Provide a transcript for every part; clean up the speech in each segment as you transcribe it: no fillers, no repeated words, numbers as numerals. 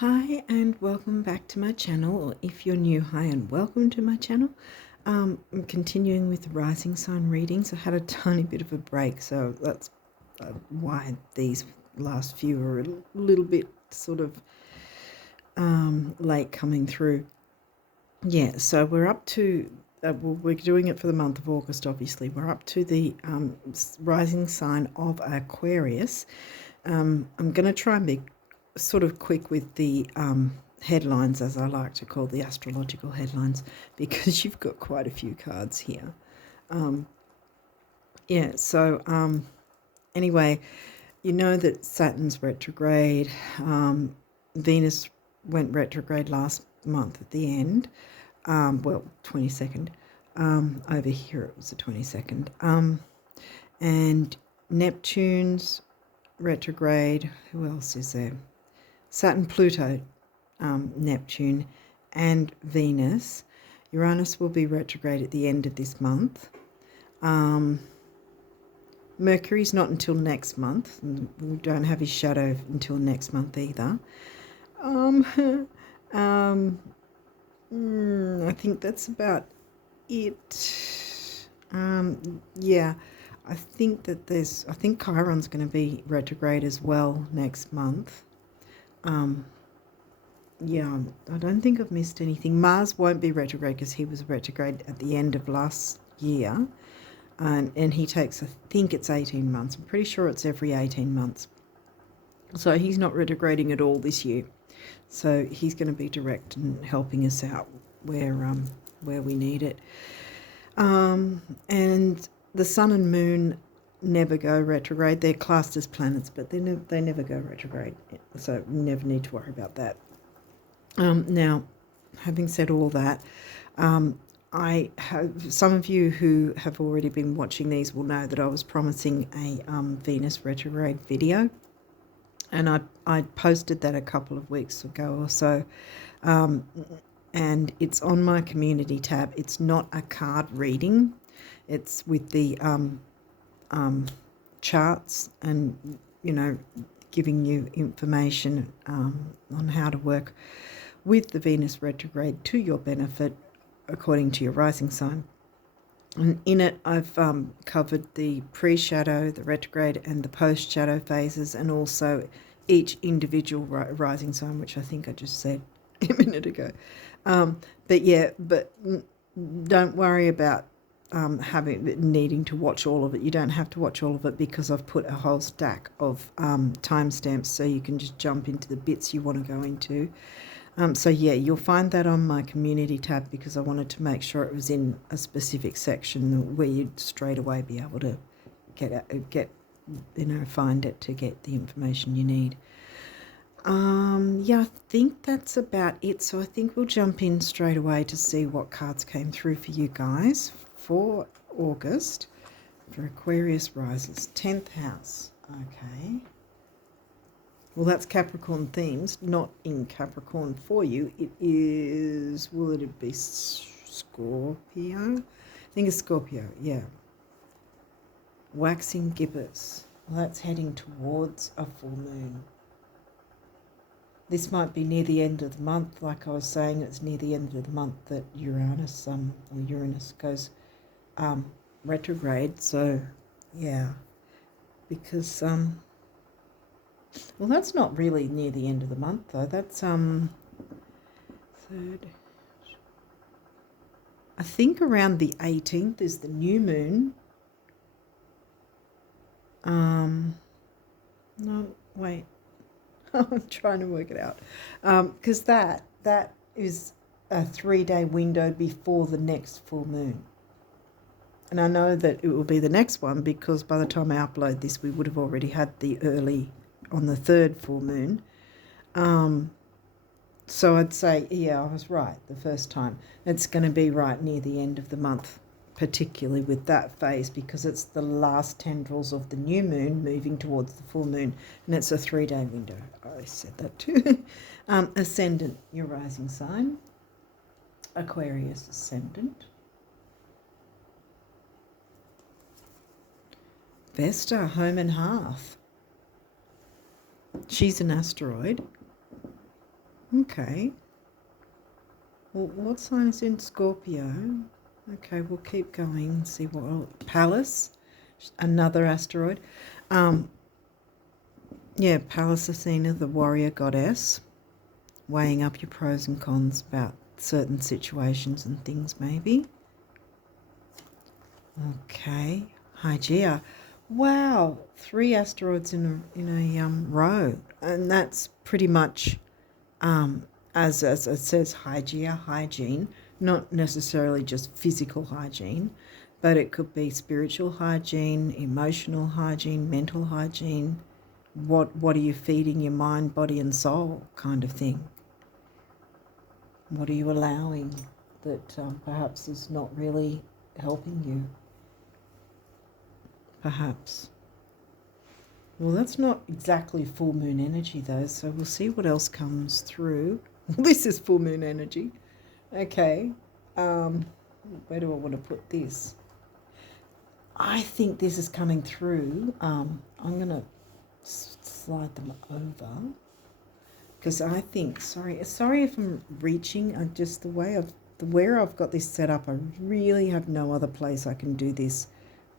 Hi and welcome back to my channel, or if you're new, hi and welcome to my channel. I'm continuing with the rising sign readings. I had a tiny bit of a break, so that's why these last few are a little bit sort of late coming through. Yeah, so we're up to, we're doing it for the month of August, obviously. We're up to the rising sign of Aquarius. I'm going to try and be sort of quick with the headlines, as I like to call the astrological headlines, because you've got quite a few cards here. Anyway, you know that Saturn's retrograde. Venus went retrograde last month at the end. 22nd. Over here it was the 22nd. And Neptune's retrograde. Who else is there? Saturn, Pluto, Neptune, and Venus. Uranus will be retrograde at the end of this month. Mercury's not until next month. We don't have his shadow until next month either. I think that's about it. Yeah, I think Chiron's going to be retrograde as well next month. Yeah, I don't think I've missed anything. Mars won't be retrograde because he was retrograde at the end of last year. And he takes, I think it's 18 months. I'm pretty sure it's every 18 months. So he's not retrograding at all this year. So he's going to be direct and helping us out where we need it. And the sun and moon never go retrograde. They're classed as planets, but they never go retrograde. So we never need to worry about that. Now, having said all that, I have some of you who have already been watching these will know that I was promising a Venus retrograde video, and I posted that a couple of weeks ago or so, and it's on my community tab. It's not a card reading; it's with the charts and giving you information on how to work with the Venus retrograde to your benefit according to your rising sign. And in it I've covered the pre-shadow, the retrograde and the post-shadow phases, and also each individual rising sign, which I think I just said a minute ago. But don't worry about needing to watch all of it. You don't have to watch all of it because I've put a whole stack of timestamps so you can just jump into the bits you want to go into. So yeah, you'll find that on my community tab because I wanted to make sure it was in a specific section where you'd straight away be able to find it to get the information you need. Yeah, I think that's about it. So I think we'll jump in straight away to see what cards came through for you guys for August for Aquarius rises. 10th house. Okay. Well, that's Capricorn themes, not in Capricorn for you. It is, will it be Scorpio? I think it's Scorpio, yeah. Waxing gibbous. Well, that's heading towards a full moon. This might be near the end of the month. Like I was saying, it's near the end of the month that Uranus goes retrograde. So, yeah, because well, that's not really near the end of the month, though. That's third. I think around the 18th is the new moon. No, wait. I'm trying to work it out. Because that is a 3-day window before the next full moon. And I know that it will be the next one because by the time I upload this, we would have already had the early on the third full moon. So I'd say, yeah, I was right the first time. It's going to be right near the end of the month, particularly with that phase, because it's the last tendrils of the new moon moving towards the full moon, and it's a 3-day window. I said that too. Ascendant, your rising sign. Aquarius ascendant. Vesta, home and hearth. She's an asteroid. Okay. Well, what sign is in Scorpio? Okay, we'll keep going and see what Pallas, another asteroid. Yeah, Pallas Athena, the warrior goddess, weighing up your pros and cons about certain situations and things, maybe. Okay, Hygeia. Wow, 3 asteroids in a row, and that's pretty much as it says, Hygeia, hygiene, not necessarily just physical hygiene, but it could be spiritual hygiene, emotional hygiene, mental hygiene. What are you feeding your mind, body, and soul, kind of thing? What are you allowing that perhaps is not really helping you? Perhaps. Well, that's not exactly full moon energy, though, so we'll see what else comes through. This is full moon energy. Okay. Where do I want to put this? I think this is coming through. I'm going to slide them over because I think, sorry if I'm reaching, just where I've got this set up, I really have no other place I can do this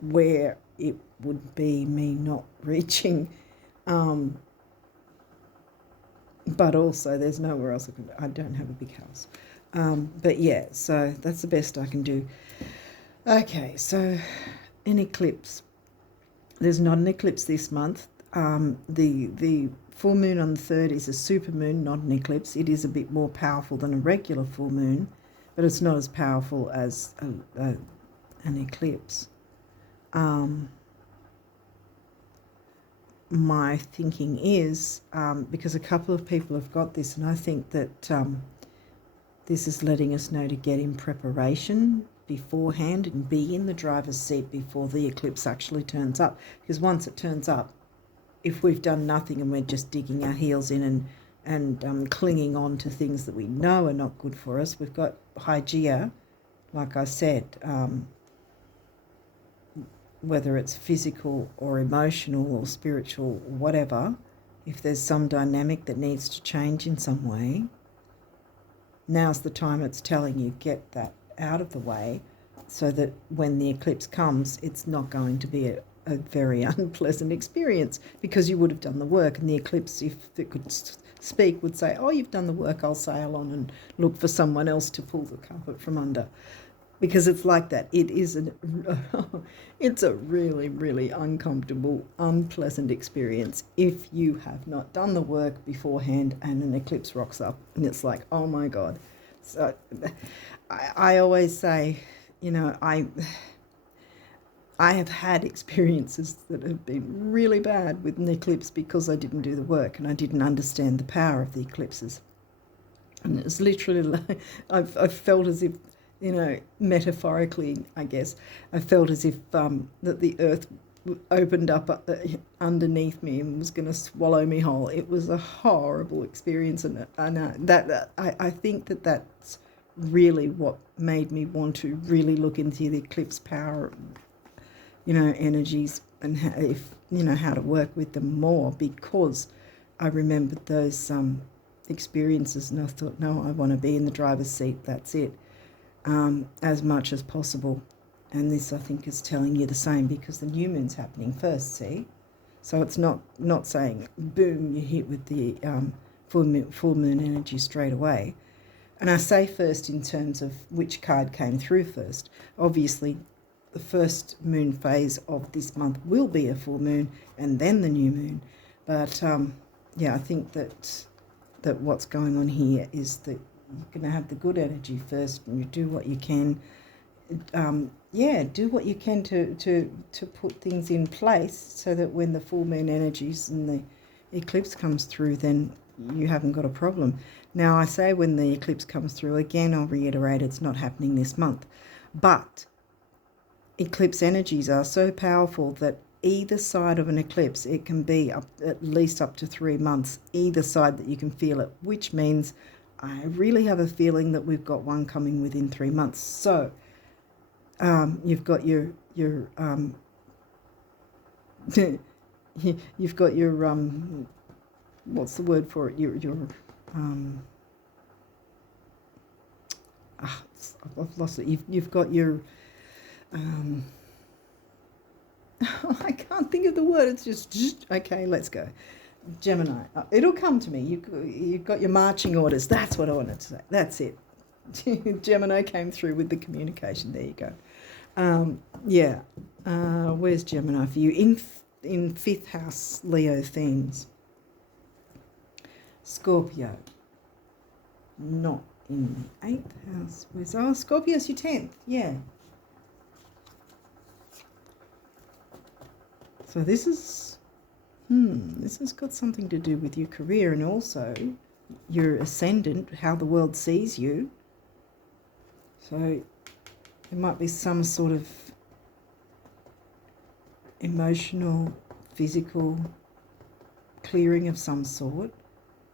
where it would be me not reaching, but also there's nowhere else I don't have a big house, but yeah, so that's the best I can do. Okay, so an eclipse. There's not an eclipse this month. The full moon on the 3rd is a super moon, not an eclipse. It is a bit more powerful than a regular full moon, but it's not as powerful as an eclipse. My thinking is, because a couple of people have got this, and I think that this is letting us know to get in preparation beforehand and be in the driver's seat before the eclipse actually turns up. Because once it turns up, if we've done nothing and we're just digging our heels in and clinging on to things that we know are not good for us, we've got Hygeia, like I said, whether it's physical or emotional or spiritual, whatever, if there's some dynamic that needs to change in some way, now's the time it's telling you get that out of the way so that when the eclipse comes, it's not going to be a very unpleasant experience because you would have done the work, and the eclipse, if it could speak, would say, oh, you've done the work, I'll sail on and look for someone else to pull the carpet from under. Because it's like that. It is it's a really, really uncomfortable, unpleasant experience if you have not done the work beforehand and an eclipse rocks up and it's like, oh my God. So I always say, I have had experiences that have been really bad with an eclipse because I didn't do the work and I didn't understand the power of the eclipses. And it's literally like I've felt as if, metaphorically, I guess, I felt as if that the earth opened up underneath me and was going to swallow me whole. It was a horrible experience, and I think that that's really what made me want to really look into the eclipse power, energies and how to work with them more, because I remembered those experiences and I thought, no, I want to be in the driver's seat. That's it. As much as possible. And this, I think, is telling you the same because the new moon's happening first, see? So it's not saying, boom, you hit with the full moon energy straight away. And I say first in terms of which card came through first. Obviously, the first moon phase of this month will be a full moon and then the new moon. But, I think that what's going on here is that you're going to have the good energy first, and you do what you can. Do what you can to put things in place so that when the full moon energies and the eclipse comes through, then you haven't got a problem. Now, I say when the eclipse comes through, again, I'll reiterate, it's not happening this month. But eclipse energies are so powerful that either side of an eclipse, it can be at least up to 3 months, either side that you can feel it, which means I really have a feeling that we've got one coming within 3 months. So you've got your you've got your what's the word for it? Your I've lost it. You've got your, I can't think of the word. It's just, okay, let's go. Gemini. It'll come to me. You've got your marching orders. That's what I wanted to say. That's it. Gemini came through with the communication. There you go. Yeah. Where's Gemini for you? In fifth house, Leo themes. Scorpio. Not in the eighth house. Scorpio's your 10th. Yeah. So this has got something to do with your career and also your ascendant, how the world sees you. So there might be some sort of emotional, physical clearing of some sort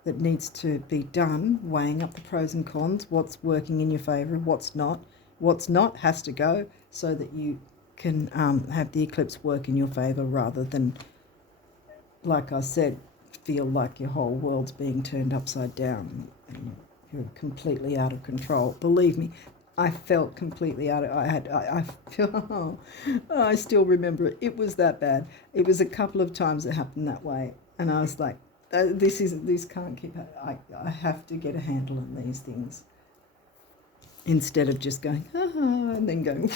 that needs to be done, weighing up the pros and cons, what's working in your favour, what's not. What's not has to go so that you can have the eclipse work in your favour rather than, like I said, feel like your whole world's being turned upside down and you're completely out of control. Believe me, I felt completely out of, I feel, I still remember it. It was that bad. It was a couple of times it happened that way. And I was like, this can't keep, I have to get a handle on these things. Instead of just going, and then going,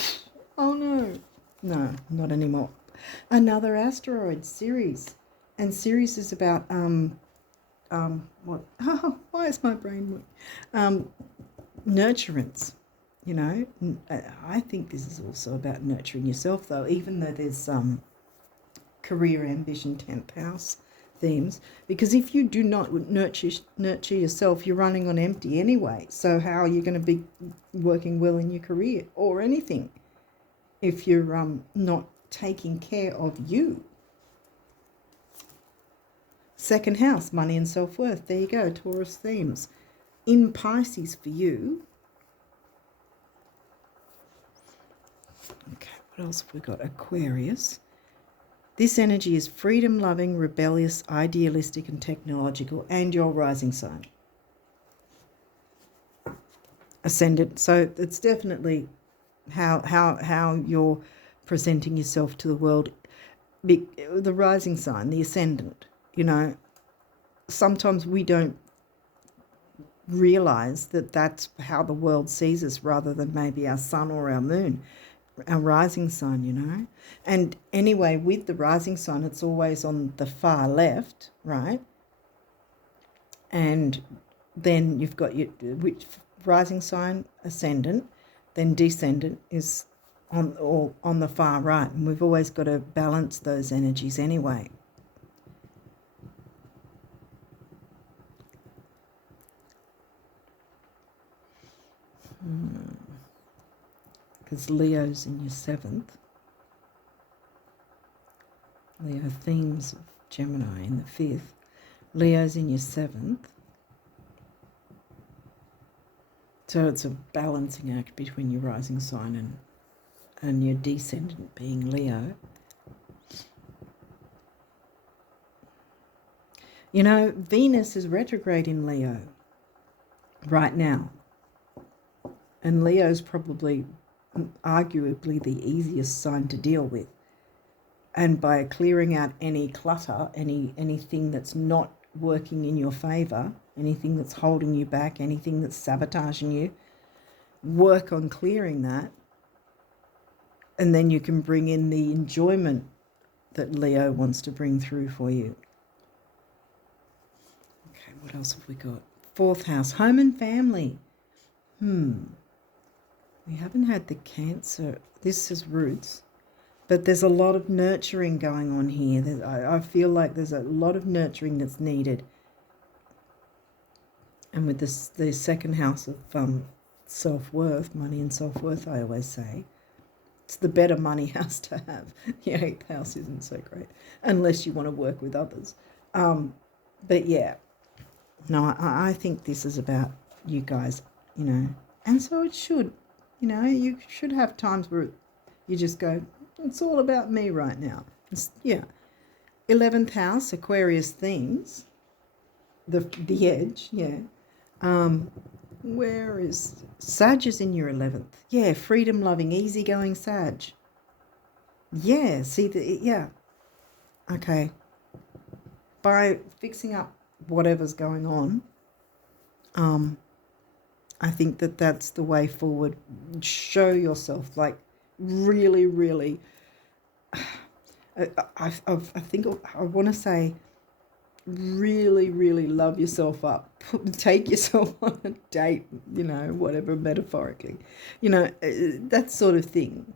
oh no. No, not anymore. Another asteroid, Ceres. And Ceres is about, what? Why is my brain working? Nurturance. You know, I think this is also about nurturing yourself, though, even though there's career, ambition, 10th house themes. Because if you do not nurture yourself, you're running on empty anyway. So how are you going to be working well in your career or anything if you're not taking care of you? Second house, money and self-worth. There you go, Taurus themes. In Pisces for you. Okay, what else have we got? Aquarius. This energy is freedom-loving, rebellious, idealistic and technological, and your rising sign. Ascendant. So it's definitely how you're presenting yourself to the world. The rising sign, the ascendant. You know, sometimes we don't realise that that's how the world sees us rather than maybe our sun or our moon. Our rising sign, you know. And anyway, with the rising sign, it's always on the far left, right? And then you've got your rising sign, ascendant, then descendant is on the far right. And we've always got to balance those energies anyway. Because Leo's in your 7th. Leo themes of Gemini in the 5th. Leo's in your 7th. So it's a balancing act between your rising sign and your descendant being Leo. You know, Venus is retrograde in Leo right now. And Leo's probably arguably the easiest sign to deal with. And by clearing out any clutter, anything that's not working in your favour, anything that's holding you back, anything that's sabotaging you, work on clearing that. And then you can bring in the enjoyment that Leo wants to bring through for you. Okay, what else have we got? 4th house, home and family. We haven't had the Cancer. This is roots. But there's a lot of nurturing going on here. I feel like there's a lot of nurturing that's needed. And with the second house of self-worth, money and self-worth, I always say, it's the better money house to have. The 8th house isn't so great, unless you want to work with others. But yeah, no, I think this is about you guys, you know. And so it should. You know, you should have times where you just go, it's all about me right now. Yeah. 11th house, Aquarius themes. The edge, yeah. Where is Sag is in your 11th? Yeah, freedom loving, easygoing Sag. Yeah, see yeah. Okay. By fixing up whatever's going on, I think that that's the way forward. Show yourself, like, really, really. I think I want to say, really, really love yourself up. Take yourself on a date, whatever, metaphorically, that sort of thing.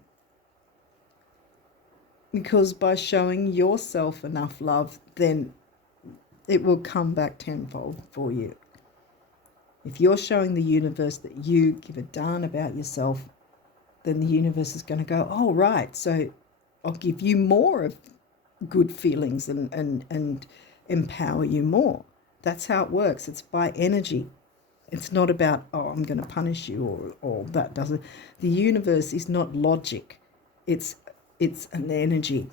Because by showing yourself enough love, then it will come back tenfold for you. If you're showing the universe that you give a darn about yourself, then the universe is going to go, oh, right, so I'll give you more of good feelings and empower you more. That's how it works. It's by energy. It's not about, oh, I'm going to punish you or that doesn't. The universe is not logic. It's an energy.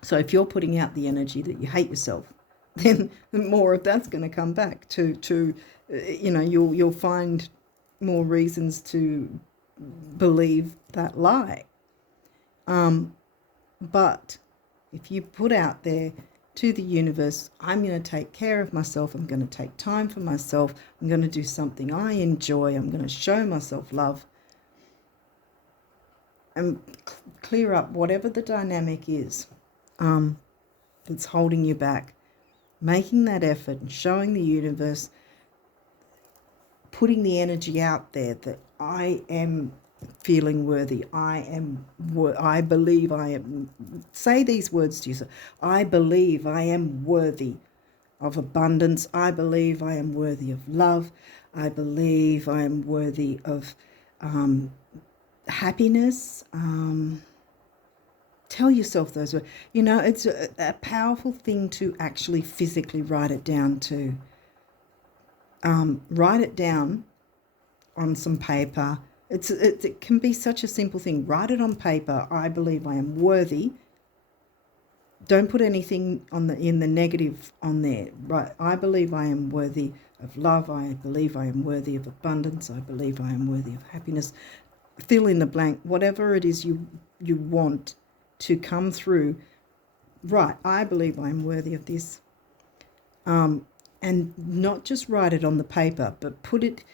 So if you're putting out the energy that you hate yourself, then more of that's going to come back to you'll find more reasons to believe that lie. But if you put out there to the universe, I'm going to take care of myself, I'm going to take time for myself, I'm going to do something I enjoy, I'm going to show myself love, and clear up whatever the dynamic is that's holding you back. Making that effort and showing the universe, putting the energy out there that I am feeling worthy. I believe I am. Say these words to yourself. I believe I am worthy of abundance. I believe I am worthy of love. I believe I am worthy of happiness. Tell yourself those words. It's a powerful thing to actually physically write it down too. Write it down on some paper. It can be such a simple thing. Write it on paper. I believe I am worthy. Don't put anything in the negative on there. Right. I believe I am worthy of love. I believe I am worthy of abundance. I believe I am worthy of happiness. Fill in the blank. Whatever it is you want to come through. Right. I believe I am worthy of this. And not just write it on the paper, but put it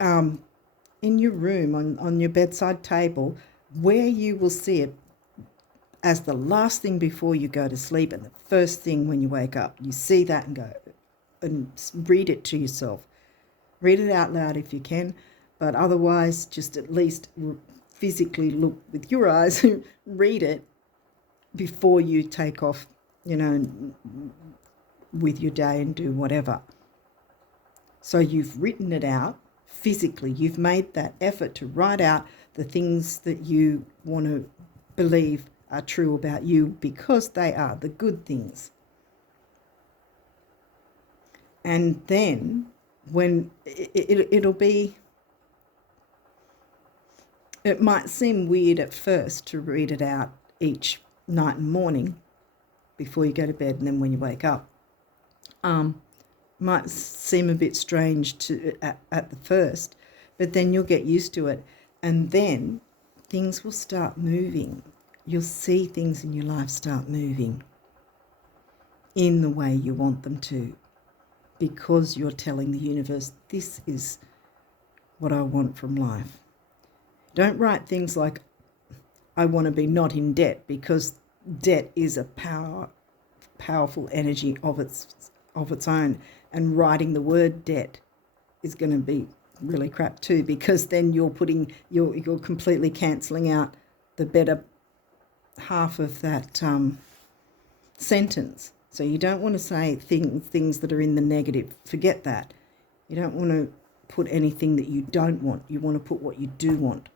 in your room, on your bedside table, where you will see it as the last thing before you go to sleep and the first thing when you wake up. You see that and go and read it to yourself. Read it out loud if you can, but otherwise just at least physically look with your eyes and read it before you take off, with your day and do whatever. So you've written it out physically. You've made that effort to write out the things that you want to believe are true about you, because they are the good things. And then when it'll be, it might seem weird at first to read it out each night and morning before you go to bed and then when you wake up. Might seem a bit strange at the first, but then you'll get used to it, and then things will start moving. You'll see things in your life start moving in the way you want them to, because you're telling the universe, this is what I want from life. Don't write things like, I want to be not in debt, because debt is a powerful energy of its own, and writing the word debt is going to be really crap too, because then you're completely cancelling out the better half of that sentence. So you don't want to say things that are in the negative. Forget that. You don't want to put anything that you don't want. You want to put what you do want.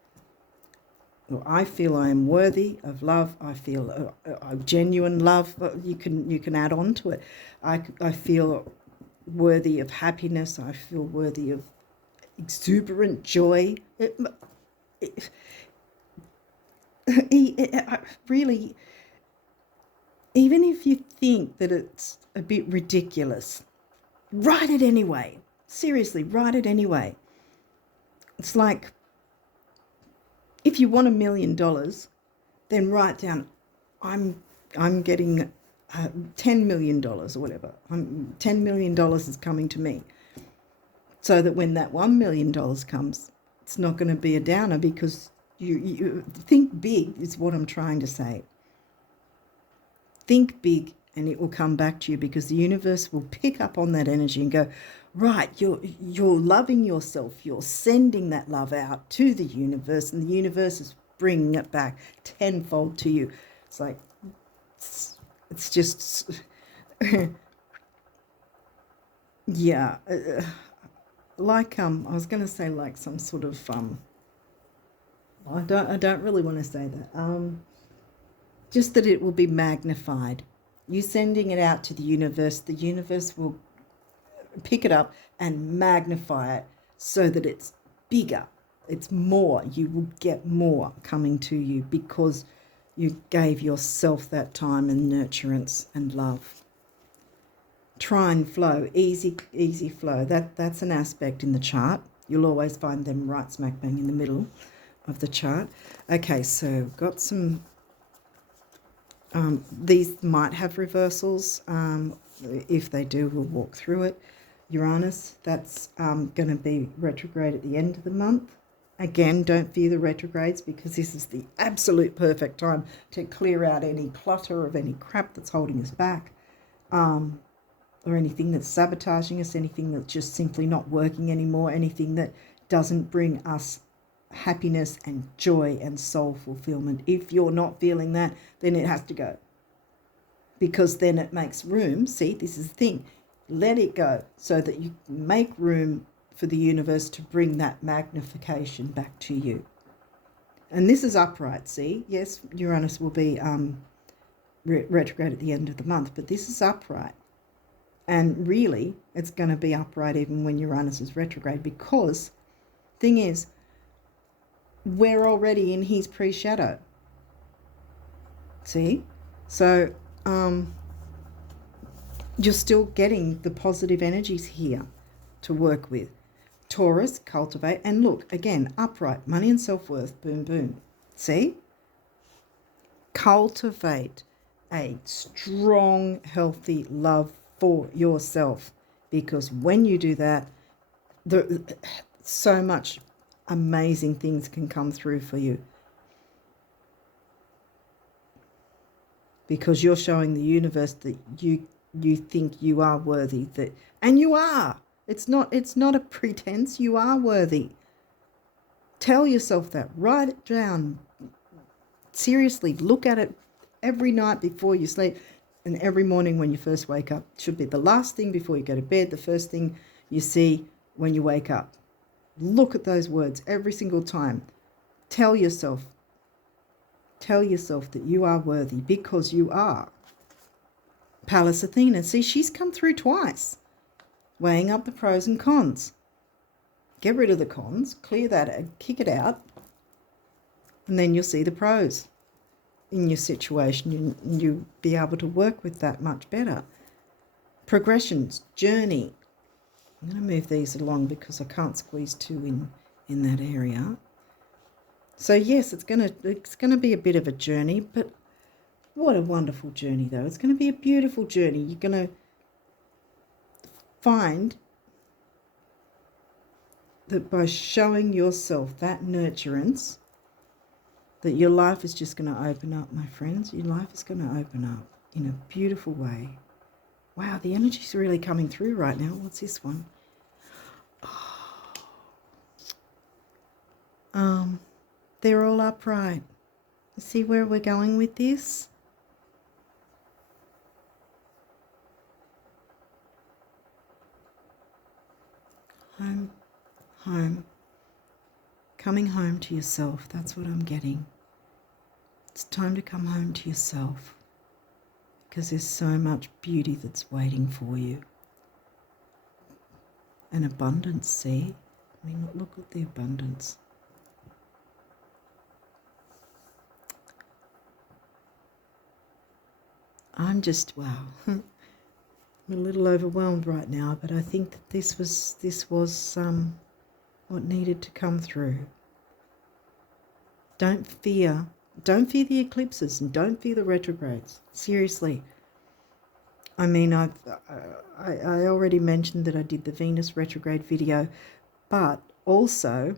Well, I feel I am worthy of love. I feel a genuine love. You can add on to it. I feel worthy of happiness. I feel worthy of exuberant joy. Really, even if you think that it's a bit ridiculous, write it anyway. Seriously, write it anyway. It's like, if you want $1 million, then write down, I'm getting $10 million or whatever. $10 million is coming to me. So that when that $1 million comes, it's not going to be a downer, because you think big is what I'm trying to say. Think big and it will come back to you, because the universe will pick up on that energy and go, right, you're loving yourself. You're sending that love out to the universe, and the universe is bringing it back tenfold to you. It's like, it's just, yeah, like, I was going to say like some sort of, I don't really want to say that. Just that it will be magnified. You sending it out to the universe will pick it up and magnify it so that it's bigger, it's more. You will get more coming to you because you gave yourself that time and nurturance and love. Try and flow, easy flow. That's an aspect in the chart. You'll always find them right smack bang in the middle of the chart. Okay, so got some, these might have reversals. If they do, we'll walk through it. Uranus, that's going to be retrograde at the end of the month. Again, don't fear the retrogrades, because this is the absolute perfect time to clear out any clutter of any crap that's holding us back, or anything that's sabotaging us, anything that's just simply not working anymore, anything that doesn't bring us happiness and joy and soul fulfillment. If you're not feeling that, then it has to go, because then it makes room. See, this is the thing. Let it go so that you make room for the universe to bring that magnification back to you. And this is upright, see? Yes, Uranus will be retrograde at the end of the month, but this is upright. And really, it's going to be upright even when Uranus is retrograde, because thing is, we're already in his pre-shadow. See? So, you're still getting the positive energies here to work with. Taurus, cultivate, and look, again, upright, money and self-worth, boom, boom. See? Cultivate a strong, healthy love for yourself, because when you do that, so much amazing things can come through for you, because you're showing the universe that you think you are worthy, that, and you are. It's not a pretense. You are worthy. Tell yourself that. Write it down. Seriously, look at it every night before you sleep, and every morning when you first wake up. It should be the last thing before you go to bed, the first thing you see when you wake up. Look at those words every single time. Tell yourself that you are worthy, because you are. Pallas Athena, see, she's come through twice, weighing up the pros and cons. Get rid of the cons, clear that, kick it out, and then you'll see the pros in your situation. You'll be able to work with that much better. Progressions, journey. I'm going to move these along because I can't squeeze two in that area. So yes, it's going to be a bit of a journey, but what a wonderful journey though. It's going to be a beautiful journey. You're going to find that by showing yourself that nurturance, that your life is just going to open up, my friends. Your life is going to open up in a beautiful way. Wow, the energy's really coming through right now. What's this one? They're all upright. See where we're going with this? Home. Coming home to yourself. That's what I'm getting. It's time to come home to yourself, because there's so much beauty that's waiting for you. And abundance, see? I mean, look at the abundance. I'm just, wow. I'm a little overwhelmed right now, but I think that this was what needed to come through. Don't fear the eclipses and don't fear the retrogrades. Seriously. I mean, I already mentioned that I did the Venus retrograde video, but also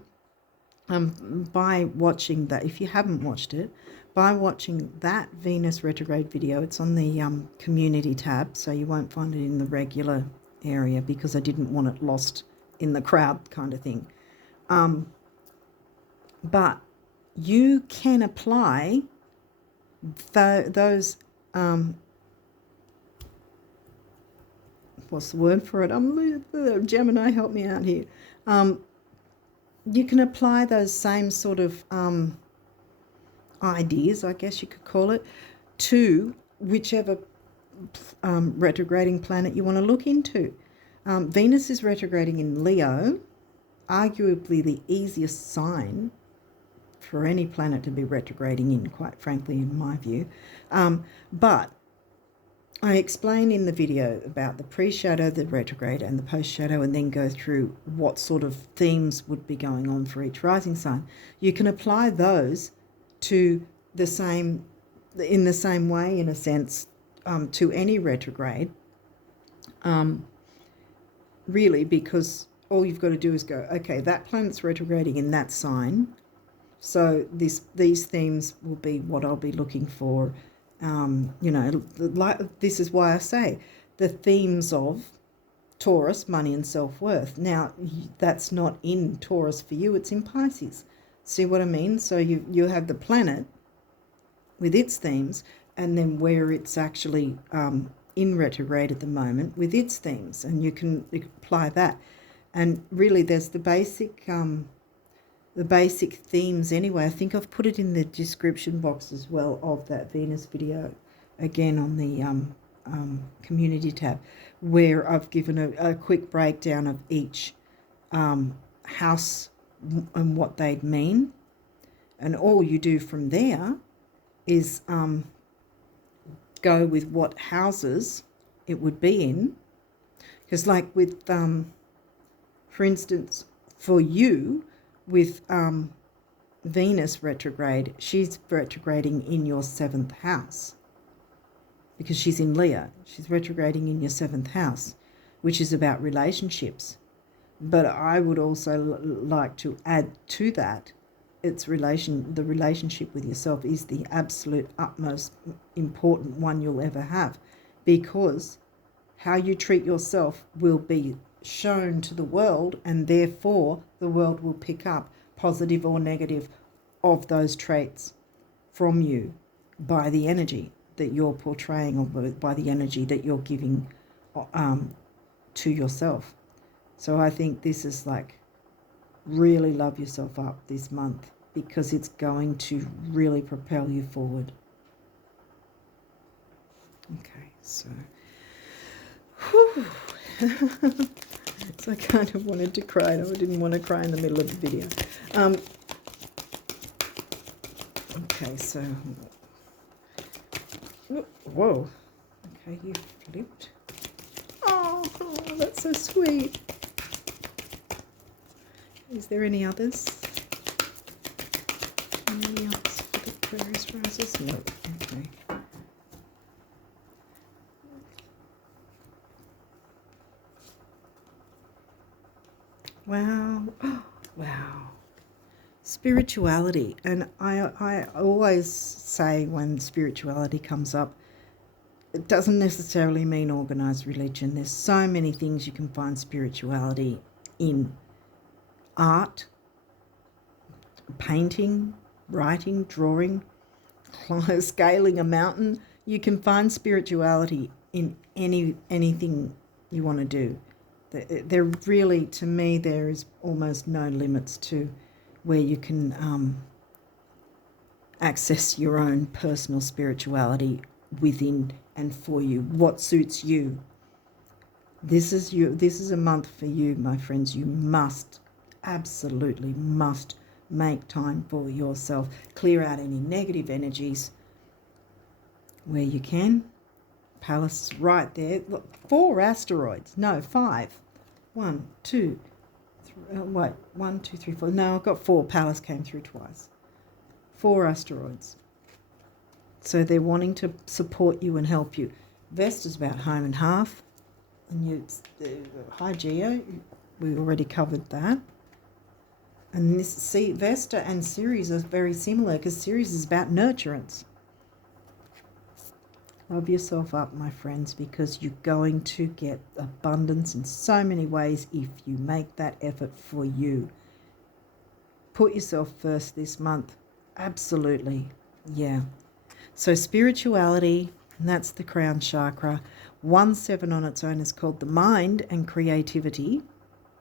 by watching that, if you haven't watched it, by watching that Venus retrograde video, it's on the community tab, so you won't find it in the regular area because I didn't want it lost in the crowd kind of thing. But you can apply those what's the word for it? Gemini, help me out here. You can apply those same sort of ideas, I guess you could call it, to whichever retrograding planet you want to look into. Venus is retrograding in Leo, arguably the easiest sign for any planet to be retrograding in, quite frankly, in my view. But I explain in the video about the pre-shadow, the retrograde, and the post-shadow, and then go through what sort of themes would be going on for each rising sign. You can apply those to the same, in the same way, in a sense, to any retrograde, really, because all you've got to do is go, okay, that planet's retrograding in that sign, so these themes will be what I'll be looking for. This is why I say the themes of Taurus, money and self-worth. Now, that's not in Taurus for you, it's in Pisces. See what I mean? So you have the planet with its themes, and then where it's actually in retrograde at the moment with its themes, and you can apply that. And really, there's the basic themes anyway. I think I've put it in the description box as well of that Venus video, again on the community tab, where I've given a quick breakdown of each house and what they'd mean. And all you do from there is go with what houses it would be in. Because like with, for instance, for you, with Venus retrograde, she's retrograding in your 7th house because she's in Leo. She's retrograding in your 7th house, which is about relationships. But I would also like to add to that, the relationship with yourself is the absolute utmost important one you'll ever have, because how you treat yourself will be shown to the world, and therefore the world will pick up positive or negative of those traits from you by the energy that you're portraying, or by the energy that you're giving to yourself. So I think this is like, really love yourself up this month, because it's going to really propel you forward. Okay, so so I kind of wanted to cry. I didn't want to cry in the middle of the video. Okay, so whoa. Okay, you flipped. Oh, that's so sweet. Is there any others? Any others for the Aquarius risers? No. Okay. Wow. Wow. Spirituality. And I always say when spirituality comes up, it doesn't necessarily mean organized religion. There's so many things you can find spirituality in. Art, painting, writing, drawing, scaling a mountain. You can find spirituality in anything you want to do. There really, to me, there is almost no limits to where you can access your own personal spirituality within and for you. What suits you. This is you. This is a month for you, my friends. You must, absolutely must, make time for yourself. Clear out any negative energies where you can. Palace right there. Look, 4 asteroids. No, 5. 1, 2, wait, 1, 2, 3, 4. No, I've got 4. Pallas came through twice. 4 asteroids. So they're wanting to support you and help you. Vesta's about home and hearth. And you, high Geo, we already covered that. And this, see, Vesta and Ceres are very similar because Ceres is about nurturance. Love yourself up, my friends, because you're going to get abundance in so many ways if you make that effort for you. Put yourself first this month. Absolutely. Yeah. So spirituality, and that's the crown chakra. 1/7 on its own is called the mind and creativity.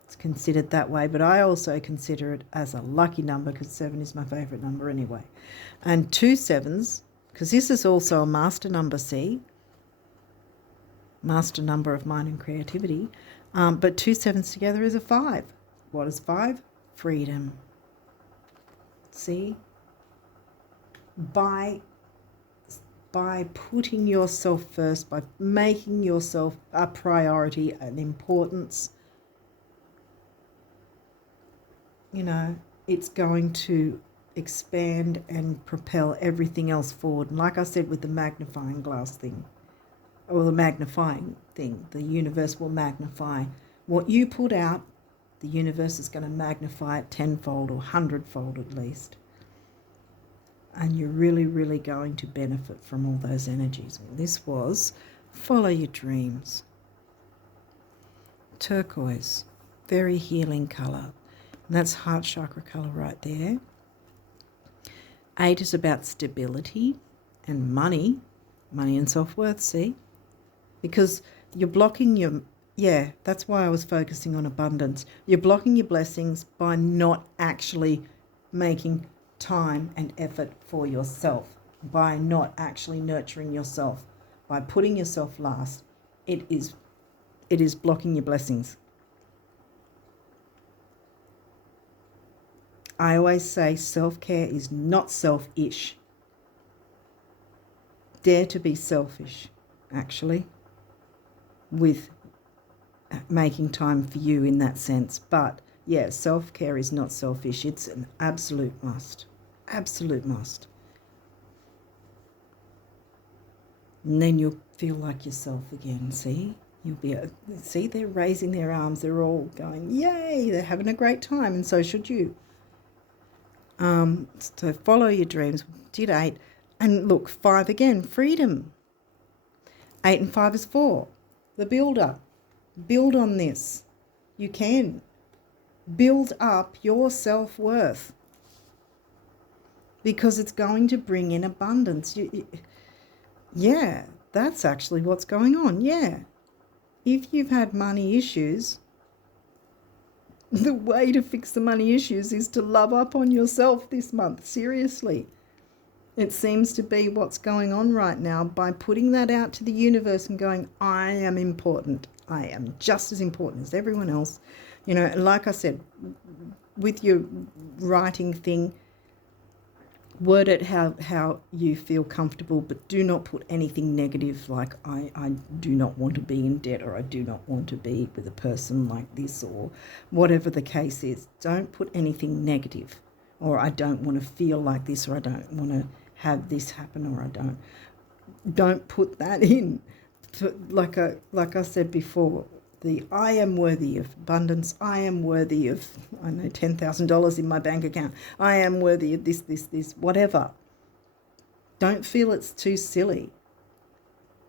It's considered that way, but I also consider it as a lucky number because 7 is my favourite number anyway. And 2 7s, because this is also a master number, see? Master number of mind and creativity. But 2 7s together is a 5. What is 5? Freedom. See? By putting yourself first, by making yourself a priority, an importance, you know, it's going to expand and propel everything else forward. And like I said with the magnifying glass thing, or the magnifying thing, the universe will magnify what you put out. The universe is going to magnify it 10-fold or 100-fold at least. And you're really, really going to benefit from all those energies. And this was follow your dreams. Turquoise, very healing colour. And that's heart chakra colour right there. 8 is about stability and money and self-worth, see? Because you're blocking your, that's why I was focusing on abundance. You're blocking your blessings by not actually making time and effort for yourself, by not actually nurturing yourself, by putting yourself last. It is blocking your blessings. I always say self-care is not selfish. Dare to be selfish, actually, with making time for you in that sense. But yeah, self-care is not selfish. It's an absolute must. Absolute must. And then you'll feel like yourself again, see? You'll be, see, they're raising their arms. They're all going, yay, they're having a great time, and so should you. So follow your dreams. Did 8. And look, 5 again, freedom. 8 and 5 is 4. The builder. Build on this. You can. Build up your self-worth. Because it's going to bring in abundance. Yeah, that's actually what's going on. Yeah. If you've had money issues, the way to fix the money issues is to love up on yourself this month. Seriously. It seems to be what's going on right now by putting that out to the universe and going, I am important. I am just as important as everyone else. You know, like I said, with your writing thing, word it how you feel comfortable, but do not put anything negative like I do not want to be in debt, or I do not want to be with a person like this, or whatever the case is. Don't put anything negative, or I don't want to feel like this, or I don't want to have this happen, or I don't put that in. Like I said before, the I am worthy of abundance. I am worthy of, I know, $10,000 in my bank account. I am worthy of this, whatever. Don't feel it's too silly.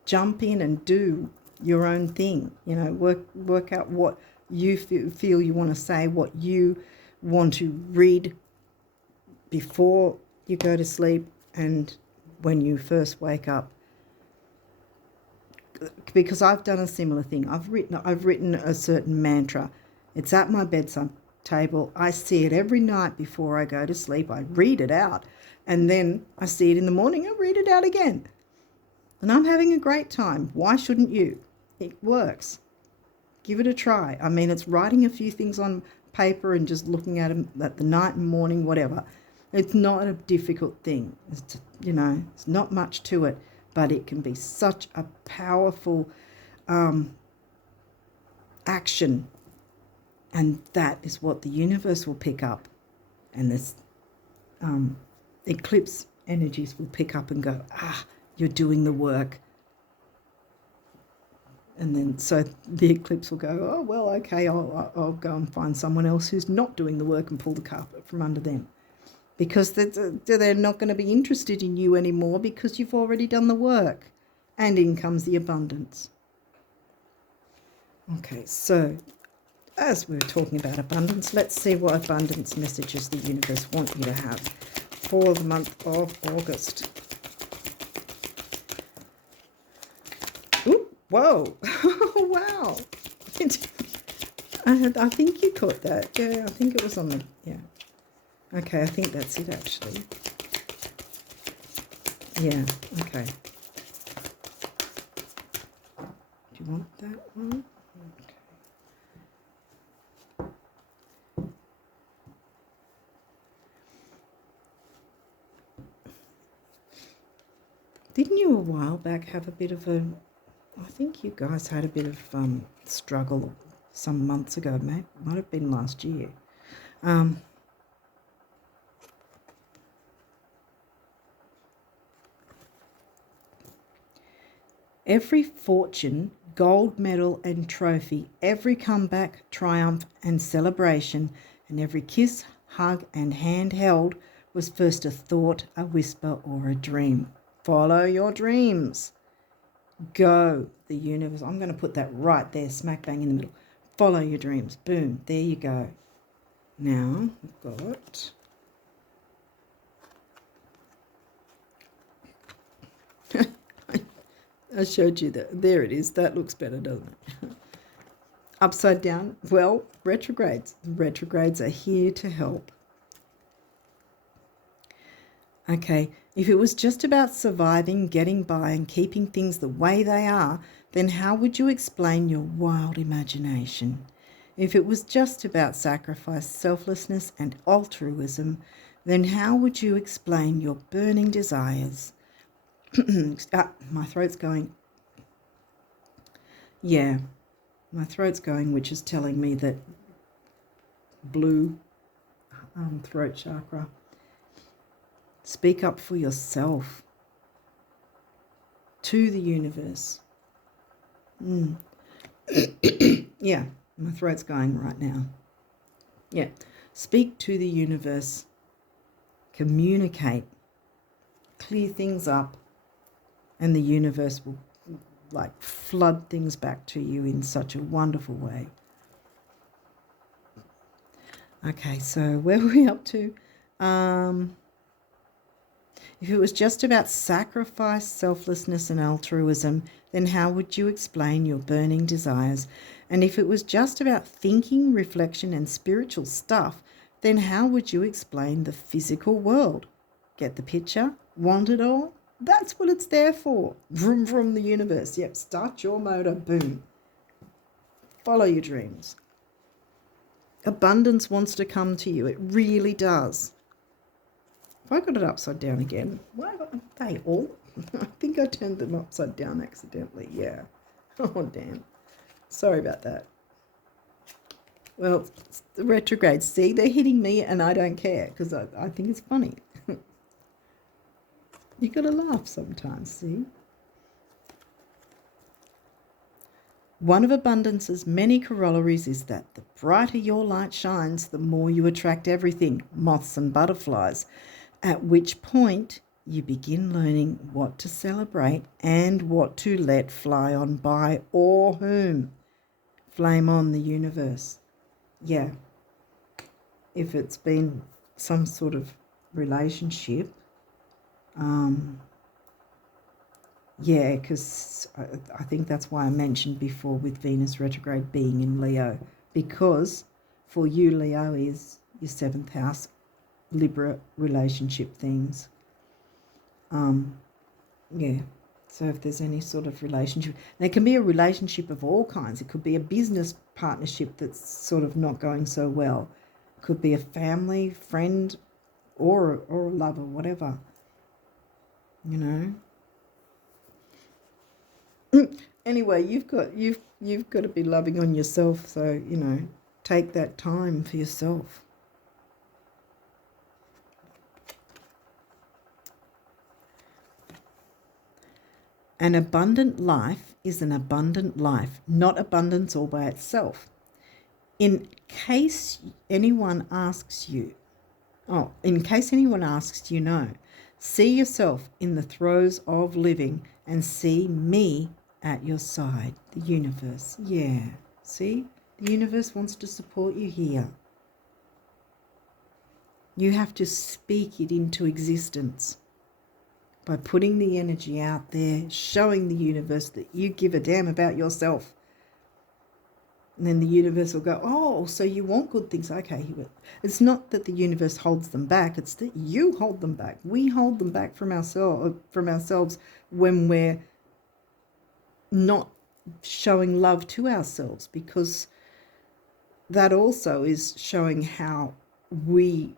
Jump in and do your own thing. You know, work out what you feel you want to say, what you want to read before you go to sleep and when you first wake up. Because I've done a similar thing. I've written a certain mantra. It's at my bedside table. I see it every night before I go to sleep. I read it out, and then I see it in the morning. I read it out again, and I'm having a great time. Why shouldn't you? It works. Give it a try. I mean, it's writing a few things on paper and just looking at them at the night and morning, whatever. It's not a difficult thing. It's, you know, it's not much to it. But it can be such a powerful action And that is what the universe will pick up. And this eclipse energies will pick up and go, you're doing the work. And then so the eclipse will go, oh, well, okay, I'll go and find someone else who's not doing the work and pull the carpet from under them. Because they're not going to be interested in you anymore because you've already done the work. And in comes the abundance. Okay, so as we were talking about abundance, let's see what abundance messages the universe want you to have for the month of August. Ooh, whoa. Wow. I think you caught that. Yeah, I think it was on the, yeah. Okay, I think that's it actually. Yeah, okay. Do you want that one? Okay. Didn't you a while back have a bit of a, I think you guys had a bit of struggle some months ago, might have been last year. Every fortune, gold medal and trophy, every comeback, triumph and celebration, and every kiss, hug and hand held was first a thought, a whisper or a dream. Follow your dreams. Go, the universe. I'm going to put that right there, smack bang in the middle. Follow your dreams. Boom, there you go. Now we've got... I showed you that. There it is. That looks better, doesn't it? Upside down. Well, retrogrades. The retrogrades are here to help. Okay, if it was just about surviving, getting by and keeping things the way they are, then how would you explain your wild imagination? If it was just about sacrifice, selflessness and altruism, then how would you explain your burning desires? My throat's going. Yeah, my throat's going, which is telling me that blue throat chakra. Speak up for yourself to the universe. Yeah, my throat's going right now. Yeah, speak to the universe. Communicate. Clear things up. And the universe will like flood things back to you in such a wonderful way. Okay, so where are we up to? If it was just about sacrifice, selflessness and altruism, then how would you explain your burning desires? And if it was just about thinking, reflection and spiritual stuff, then how would you explain the physical world? Get the picture? Want it all? That's what it's there for. Vroom, vroom, the universe. Yep, start your motor. Boom. Follow your dreams. Abundance wants to come to you. It really does. Have I got it upside down again? Why are they all? I think I turned them upside down accidentally. Yeah. Oh, damn. Sorry about that. Well, the retrogrades. See, they're hitting me and I don't care because I think it's funny. You got to laugh sometimes, see? One of abundance's many corollaries is that the brighter your light shines, the more you attract everything, moths and butterflies, at which point you begin learning what to celebrate and what to let fly on by or whom. Flame on the universe. Yeah. If it's been some sort of relationship, yeah, because I think that's why I mentioned before with Venus retrograde being in Leo, because for you, Leo is your 7th house, Libra relationship things. Yeah, so if there's any sort of relationship, and it can be a relationship of all kinds. It could be a business partnership that's sort of not going so well. It could be a family, friend, or a lover, whatever. You know. Anyway, you've got to be loving on yourself. So take that time for yourself. An abundant life is an abundant life, not abundance all by itself. In case anyone asks you, see yourself in the throes of living and see me at your side, the universe. Yeah, see, the universe wants to support you here. You have to speak it into existence by putting the energy out there, showing the universe that you give a damn about yourself. And then the universe will go, oh, so you want good things. Okay. It's not that the universe holds them back. It's that you hold them back. We hold them back from ourselves when we're not showing love to ourselves, because that also is showing how we,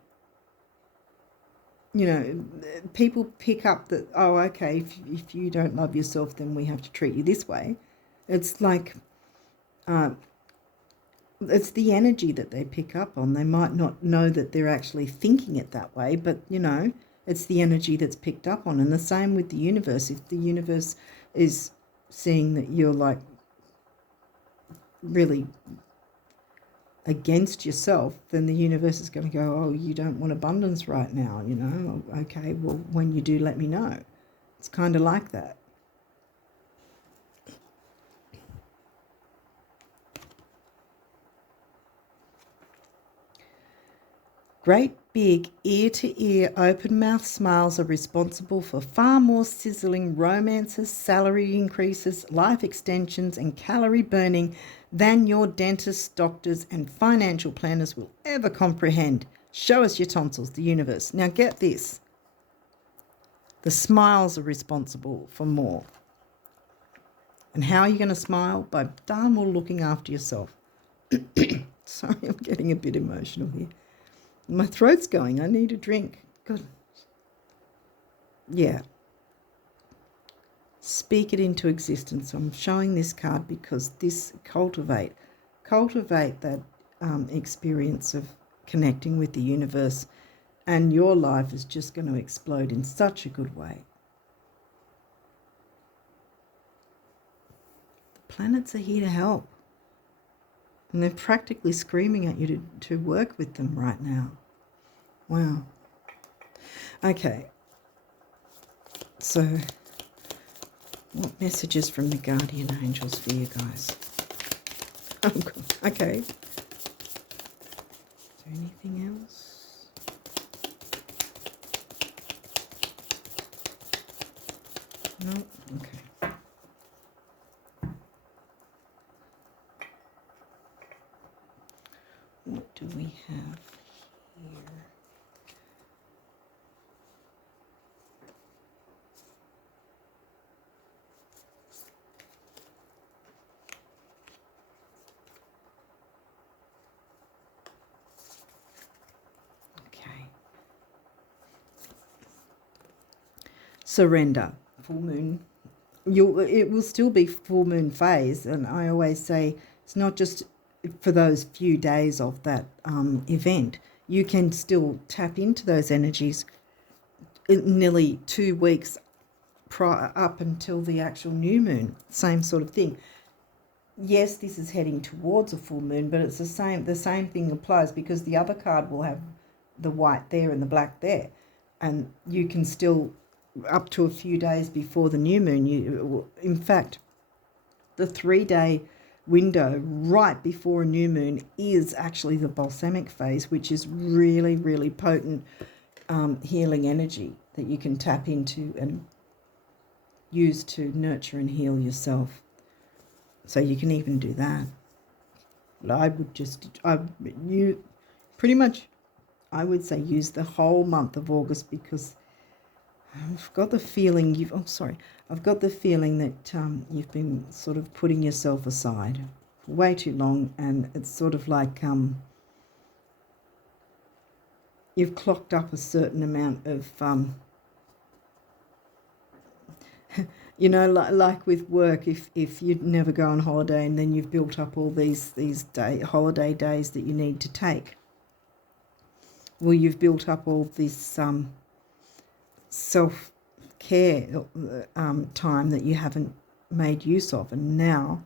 people pick up that, oh, okay, if you don't love yourself, then we have to treat you this way. It's like, it's the energy that they pick up on. They might not know that they're actually thinking it that way, but, it's the energy that's picked up on. And the same with the universe. If the universe is seeing that you're like really against yourself, then the universe is going to go, oh, you don't want abundance right now, okay, well, when you do, let me know. It's kind of like that. Great big ear-to-ear open-mouth smiles are responsible for far more sizzling romances, salary increases, life extensions and calorie burning than your dentists, doctors and financial planners will ever comprehend. Show us your tonsils, the universe. Now get this. The smiles are responsible for more. And how are you going to smile? By darn well looking after yourself. Sorry, I'm getting a bit emotional here. My throat's going. I need a drink. Good. Yeah. Speak it into existence. I'm showing this card because this cultivate that experience of connecting with the universe, and your life is just going to explode in such a good way. The planets are here to help. And they're practically screaming at you to work with them right now. Wow. Okay. So, what messages from the guardian angels for you guys? Oh, God. Okay. Is there anything else? No? Okay. What do we have here? Okay. Surrender. Full moon. It will still be full moon phase, and I always say it's not just for those few days of that event. You can still tap into those energies nearly 2 weeks up until the actual new moon. Same sort of thing. Yes, this is heading towards a full moon, but it's the same thing applies, because the other card will have the white there and the black there, and you can still, up to a few days before the new moon, in fact, the 3-day window right before a new moon is actually the balsamic phase, which is really, really potent healing energy that you can tap into and use to nurture and heal yourself. So you can even do that. But I would say use the whole month of August, because I've got the feeling that you've been sort of putting yourself aside for way too long, and it's sort of like you've clocked up a certain amount of You know, like with work, if you never go on holiday and then you've built up all these holiday days that you need to take, well, you've built up all this self-care time that you haven't made use of, and now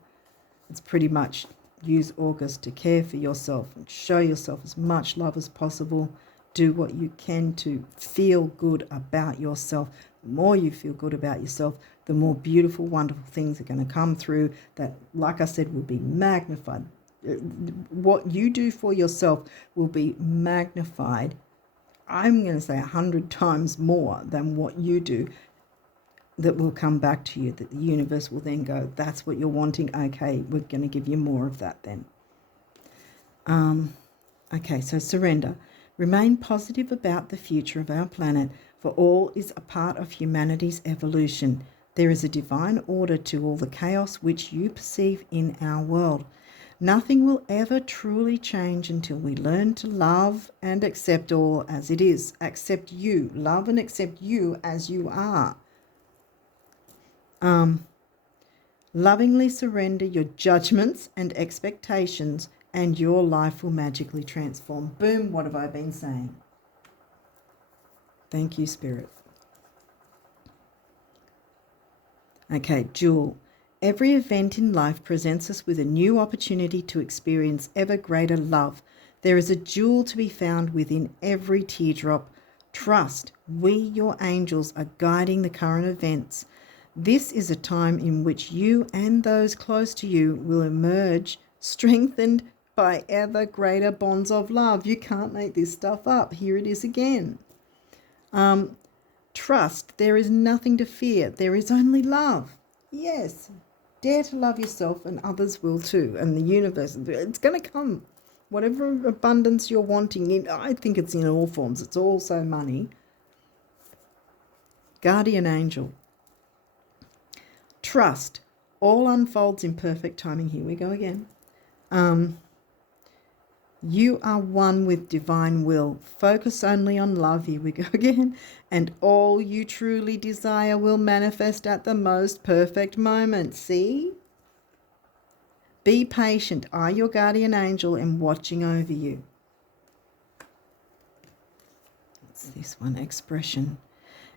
it's pretty much use August to care for yourself and show yourself as much love as possible. Do what you can to feel good about yourself. The more you feel good about yourself, the more beautiful, wonderful things are going to come through that, like I said, will be magnified. What you do for yourself will be magnified, I'm going to say 100 times more than what you do, that will come back to you, that the universe will then go, that's what you're wanting, okay, we're going to give you more of that then. Okay, so surrender. Remain positive about the future of our planet, for all is a part of humanity's evolution. There is a divine order to all the chaos which you perceive in our world. Nothing will ever truly change until we learn to love and accept all as it is. Accept you. Love and accept you as you are. Lovingly surrender your judgments and expectations, and your life will magically transform. Boom, what have I been saying? Thank you, Spirit. Okay, Jewel. Every event in life presents us with a new opportunity to experience ever greater love. There is a jewel to be found within every teardrop. Trust, we, your angels, are guiding the current events. This is a time in which you and those close to you will emerge strengthened by ever greater bonds of love. You can't make this stuff up. Here it is again. Trust, there is nothing to fear. There is only love. Yes, dare to love yourself and others will too. And the universe, it's going to come. Whatever abundance you're wanting, I think it's in all forms. It's also money. Guardian angel. Trust, all unfolds in perfect timing. Here we go again. You are one with divine will. Focus only on love. Here we go again. And all you truly desire will manifest at the most perfect moment. See? Be patient. I, your guardian angel, am watching over you. What's this one? Expression.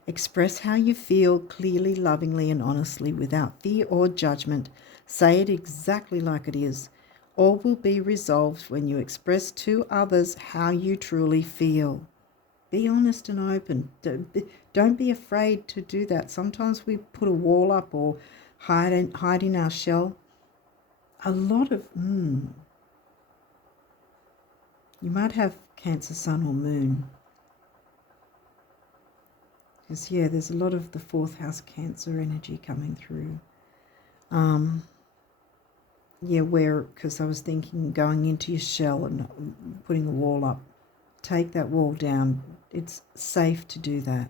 Express how you feel clearly, lovingly, and honestly without fear or judgment. Say it exactly like it is. All will be resolved when you express to others how you truly feel. Be honest and open. Don't be afraid to do that. Sometimes we put a wall up or hide in our shell. A lot of, you might have Cancer, Sun or Moon. Because, yeah, there's a lot of the 4th house Cancer energy coming through. Yeah, because I was thinking going into your shell and putting a wall up. Take that wall down. It's safe to do that.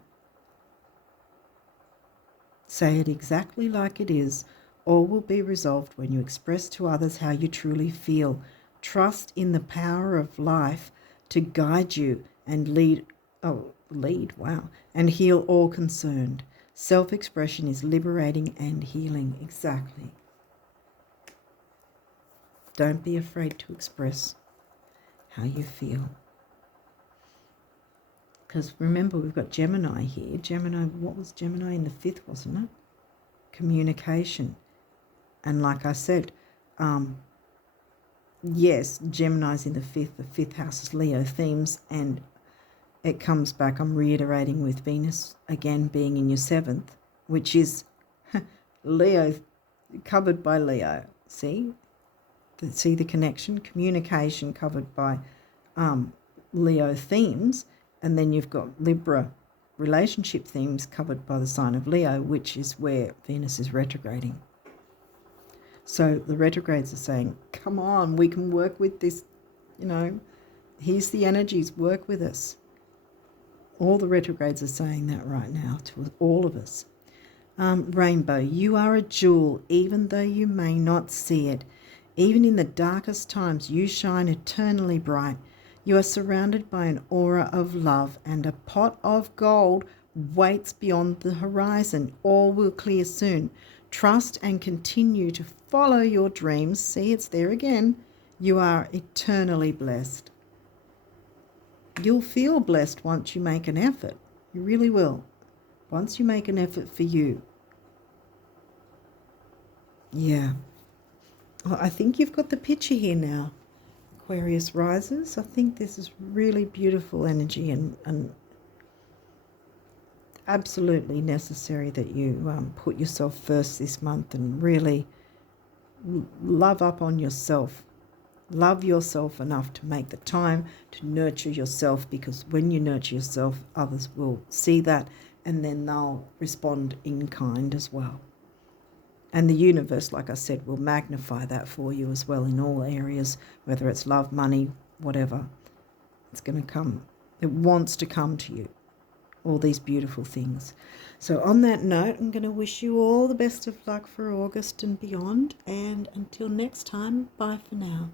Say it exactly like it is. All will be resolved when you express to others how you truly feel. Trust in the power of life to guide you and lead, and heal all concerned. Self-expression is liberating and healing. Exactly. Don't be afraid to express how you feel. Because remember, we've got Gemini here. Gemini, what was Gemini in the 5th, wasn't it? Communication. And like I said, yes, Gemini's in the 5th. The 5th house is Leo themes, and it comes back, I'm reiterating, with Venus again being in your 7th, which is Leo, covered by Leo. See the connection? Communication covered by Leo themes, and then you've got Libra relationship themes covered by the sign of Leo, which is where Venus is retrograding. So the retrogrades are saying, come on, we can work with this, here's the energies, work with us. All the retrogrades are saying that right now to all of us. Rainbow, you are a jewel, even though you may not see it. Even in the darkest times, you shine eternally bright. You are surrounded by an aura of love, and a pot of gold waits beyond the horizon. All will clear soon. Trust and continue to follow your dreams. See, it's there again. You are eternally blessed. You'll feel blessed once you make an effort. You really will. Once you make an effort for you. Yeah. Well, I think you've got the picture here now, Aquarius risers. I think this is really beautiful energy and absolutely necessary that you put yourself first this month and really love up on yourself. Love yourself enough to make the time to nurture yourself, because when you nurture yourself, others will see that and then they'll respond in kind as well. And the universe, like I said, will magnify that for you as well in all areas, whether it's love, money, whatever. It's going to come. It wants to come to you. All these beautiful things. So on that note, I'm going to wish you all the best of luck for August and beyond. And until next time, bye for now.